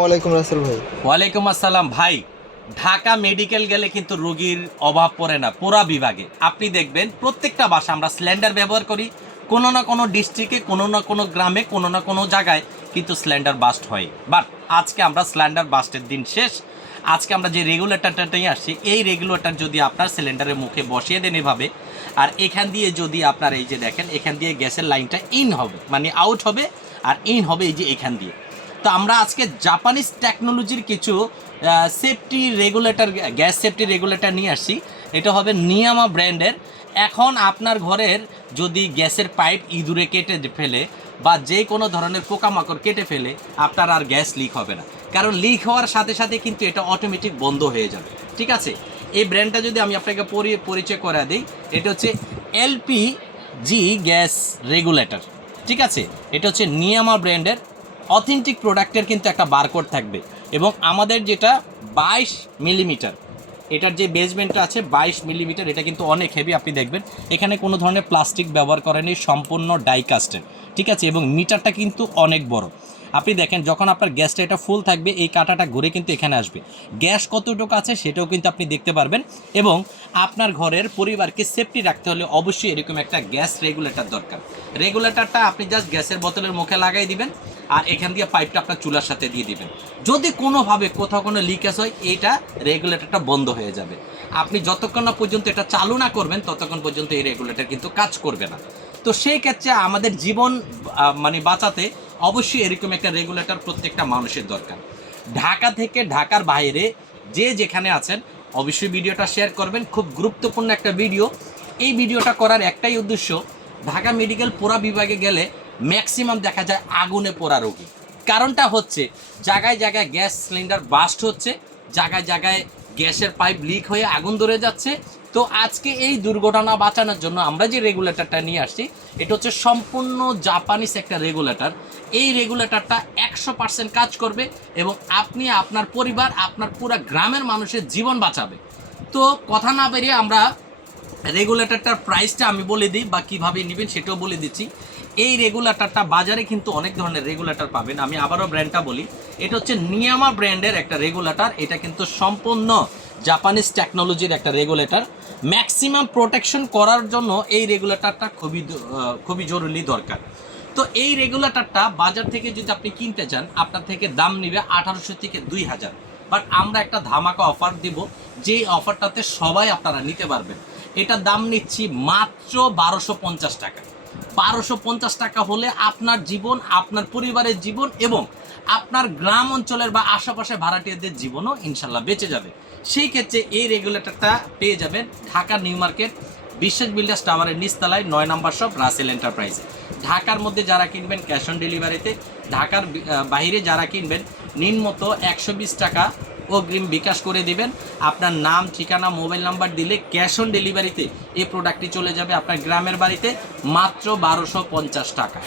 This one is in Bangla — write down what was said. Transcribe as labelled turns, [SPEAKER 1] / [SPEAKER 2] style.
[SPEAKER 1] ওয়ালাইকুম রাসেল ভাই।
[SPEAKER 2] ওয়ালাইকুম আসসালাম ভাই। ঢাকা মেডিকেল গেলে কিন্তু রোগীর অভাব পড়ে না, পুরা বিভাগে। আপনি দেখবেন প্রত্যেকটা বাসা আমরা সিলিন্ডার ব্যবহার করি। কোনো না কোনো ডিস্ট্রিক্টে কোনো না কোনো গ্রামে, কোনো না কোনো জায়গায় কিন্তু সিলিন্ডার বাস্ট হয়। বাট আজকে আমরা সিলিন্ডার বাস্টের দিন শেষ। আজকে আমরা যে রেগুলেটরটা নিয়ে আসছি, এই রেগুলেটর যদি আপনার সিলিন্ডারের মুখে বসিয়ে দেন এভাবে, আর এখান দিয়ে যদি আপনার এই যে দেখেন, এখান দিয়ে গ্যাসের লাইনটা ইন হবে মানে আউট হবে, আর ইন হবে এই যে এখান দিয়ে। তো আমরা আজকে জাপানিজ টেকনোলজির কিছু safety regulator gas safety regulator নিয়ে আসছি। এটা হবে নিয়ামা ব্র্যান্ডের এখন আপনার ঘরের যদি গ্যাসের পাইপ ইঁদুরে কেটে ফেলে বা যে কোনো ধরনের পোকামাকড় কেটে ফেলে, আপনার আর গ্যাস লিক হবে না। কারণ লিক হওয়ার সাথে সাথে কিন্তু এটা অটোমেটিক বন্ধ হয়ে যাবে। ঠিক আছে? এই ব্র্যান্ডটা যদি আমি আপনাকে পরি- পরিচয় করে দিই, এটা হচ্ছে এলপি জি গ্যাস রেগুলেটর। ঠিক আছে? এটা হচ্ছে নিয়ামা ব্র্যান্ডের অথেন্টিক প্রোডাক্টের কিন্তু একটা বারকোড থাকবে এবং আমাদের যেটা বাইশ মিলিমিটার এটার যে বেসমেন্টটা আছে বাইশ মিলিমিটার এটা কিন্তু অনেক হেভি আপনি দেখবেন। এখানে কোনো ধরনের প্লাস্টিক ব্যবহার করেনি, সম্পূর্ণ ডাইকাস্টের ঠিক আছে? এবং মিটারটা কিন্তু অনেক বড়। আপনি দেখেন, যখন আপনার গ্যাসটা এটা ফুল থাকবে, এই কাঁটাটা ঘুরে কিন্তু এখানে আসবে। গ্যাস কতটুকু আছে সেটাও কিন্তু আপনি দেখতে পারবেন এবং আপনার ঘরের পরিবারকে সেফটি রাখতে হলে অবশ্যই এরকম একটা গ্যাস রেগুলেটর দরকার। রেগুলেটরটা আপনি জাস্ট গ্যাসের বোতলের মুখে লাগাই দিবেন আর এখান দিয়ে পাইপটা আপনার চুলার সাথে দিয়ে দিবেন। যদি কোনোভাবে কোথাও কোনো লিকেজ হয় এইটা রেগুলেটরটা বন্ধ হয়ে যাবে। আপনি যতক্ষণ না পর্যন্ত এটা চালু না করবেন, ততক্ষণ পর্যন্ত এই রেগুলেটর কিন্তু কাজ করবে না। তো সেই ক্ষেত্রে আমাদের জীবন মানে বাঁচাতে অবশ্যই এরকম একটা রেগুলেটর প্রত্যেকটা মানুষের দরকার। ঢাকা থেকে ঢাকার বাইরে যে যেখানে আছেন, অবশ্যই ভিডিওটা শেয়ার করবেন। খুব গুরুত্বপূর্ণ একটা ভিডিও এই ভিডিওটা করার একটাই উদ্দেশ্য, ঢাকা মেডিকেল পোড়া বিভাগে গেলে ম্যাক্সিমাম দেখা যায় আগুনে পোড়া রোগী। কারণটা হচ্ছে, জায়গায় জায়গায় গ্যাস সিলিন্ডার বাস্ট হচ্ছে, জায়গায় জায়গায় গ্যাসের পাইপ লিক হয়ে আগুন ধরে যাচ্ছে। তো আজকে এই দুর্ঘটনা বাঁচানোর জন্য আমরা যে রেগুলেটরটা নিয়ে আসছি, এটা হচ্ছে সম্পূর্ণ জাপানিস একটা রেগুলেটর। এই রেগুলেটরটা একশো পার্সেন্ট কাজ করবে এবং আপনি, আপনার পরিবার, আপনার পুরো গ্রামের মানুষের জীবন বাঁচাবে। তো কথা না বেরিয়ে আমরা রেগুলেটরটার প্রাইসটা আমি বলে দিই বা কীভাবে নেবেন সেটাও বলে দিচ্ছি। এই রেগুলেটরটা বাজারে কিন্তু অনেক ধরনের রেগুলেটর পাবেন। আমি আবারও ব্র্যান্ডটা বলি, এটা হচ্ছে নিয়ামা ব্র্যান্ডের একটা রেগুলেটর এটা কিন্তু সম্পূর্ণ জাপানিজ টেকনোলজির একটা রেগুলেটর ম্যাক্সিমাম প্রোটেকশন করার জন্য এই রেগুলেটারটা খুবই খুবই জরুরি দরকার। তো এই রেগুলেটারটা বাজার থেকে যদি আপনি কিনতে চান, আপনার থেকে দাম নেবে আঠারোশো থেকে দুই হাজার। বাট আমরা একটা ধামাকা অফার দিব যে অফারটাতে সবাই আপনারা নিতে পারবেন। এটার দাম নিচ্ছি মাত্র বারোশো পঞ্চাশ টাকা। বারোশো পঞ্চাশ টাকা হলে আপনার জীবন, আপনার পরিবারের জীবন এবং আপনার গ্রাম অঞ্চলের বা আশেপাশে ভাড়াটিয়াদের জীবনও ইনশাল্লাহ বেঁচে যাবে। সেই ক্ষেত্রে এই রেগুলেটরটা পেয়ে যাবেন Dhaka new market, Biswas builders টাওয়ারের নিচতলায়, নয় নাম্বার শপ, রাসেল এন্টারপ্রাইজে। ঢাকার মধ্যে যারা কিনবেন ক্যাশ অন ডেলিভারিতে, ঢাকার বাইরে যারা কিনবেন, নিম্নত একশো বিশ টাকা অগ্রিম বিকাশ করে দিবেন। আপনার নাম, ঠিকানা, মোবাইল নাম্বার দিলে ক্যাশ অন ডেলিভারিতে এই প্রোডাক্টটি চলে যাবে আপনার গ্রামের বাড়িতে মাত্র বারোশো টাকা।